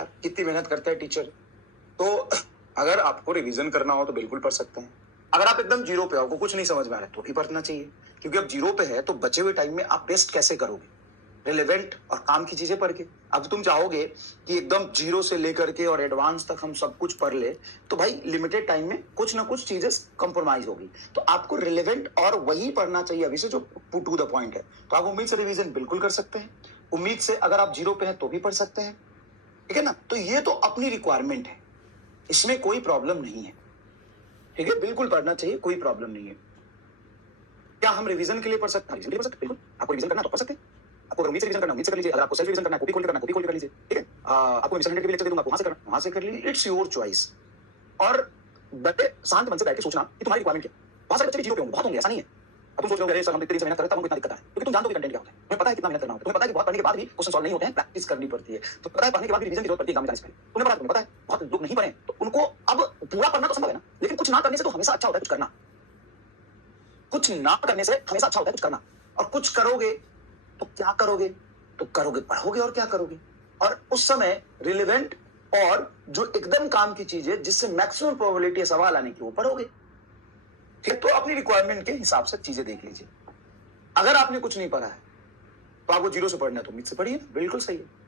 यार, कितनी मेहनत करता है टीचर। तो अगर आपको रिवीजन करना हो तो बिल्कुल पढ़ सकते हैं। अगर आप एकदम जीरो पे हो, आपको कुछ नहीं समझ में आ रहा है, तो भी पढ़ना चाहिए, क्योंकि अब जीरो पे है तो बचे हुए टाइम में आप बेस्ट कैसे करोगे, रिलेवेंट और काम की चीजें पढ़ के। अब तुम चाहोगे कि एकदम जीरो से लेकर के और एडवांस तक हम सब कुछ पढ़ ले, तो भाई लिमिटेड टाइम में कुछ ना कुछ चीजें कंप्रोमाइज होगी। तो आपको रिलेवेंट और वही पढ़ना चाहिए अभी से जो टू द पॉइंट है। तो आप उम्मीद से रिवीजन बिल्कुल कर सकते हैं। उम्मीद से अगर आप जीरो पे हैं तो भी पढ़ सकते हैं, ठीक है ना। तो ये तो अपनी रिक्वायरमेंट है, इसमें कोई प्रॉब्लम नहीं है, ठीक है। बिल्कुल पढ़ना चाहिए, कोई प्रॉब्लम नहीं है। क्या हम रिवीजन के लिए पढ़ सकते हैं? रिवीजन के लिए पढ़ सकते हैं, बिल्कुल। आपको रिवीजन करना तो पढ़ सकते हैं। आपको उम्मीद से रिवीजन करना, उम्मीद से कर लीजिए। अगर आपको सेल्फ रिवीजन करना है, कॉपी खोल के करना, कॉपी खोल के कर लीजिए, ठीक है। आपको मिस्टर हंड्रेड के भी लेक्चर दे दूंगा, वहां से करना, वहां से कर लीजिए। It's your choice. और बैठे शांत मन से बैठ के सोचना कि तुम्हारी रिक्वायरमेंट क्या है। बहुत सारे बच्चे भी जीरो पे होंगे, बहुत होंगे, ऐसा नहीं है। अब तुम सोच रहे हो अरे सर हम इतनी मेहनत कर रहे हैं, तब हमको इतना दिक्कत है, क्योंकि तुम जानते हो कि कंटेंट क्या होता है, तुम्हें पता है कितना मेहनत करना होता है, तुम्हें पता है कि बहुत पढ़ने के बाद भी क्वेश्चन सॉल्व नहीं होते हैं, प्रैक्टिस करनी पड़ती है। तो पता है पढ़ने के बाद भी रिवीजन की जरूरत पड़ती है एग्जाम में जाने से पहले। तुम्हें पता है बहुत लोग नहीं पढ़े, तो उनको अब पूरा पढ़ना तो संभव है ना, लेकिन कुछ ना करने से तो हमेशा अच्छा होता है कुछ करना। कुछ ना करने से हमेशा अच्छा होता है कुछ करना। और कुछ करोगे तो क्या करोगे? तो करोगे, पढ़ोगे, और क्या करोगे? और उस समय रिलेवेंट और जो एकदम काम की चीज है, जिससे मैक्सिमम प्रोबेबिलिटी है सवाल आने की, वो पढ़ोगे, ठीक है। तो अपनी रिक्वायरमेंट के हिसाब से चीजें देख लीजिए। अगर आपने कुछ नहीं पढ़ा है तो आपको जीरो से पढ़ना है तो उम्मीद से पढ़िए, बिल्कुल सही है।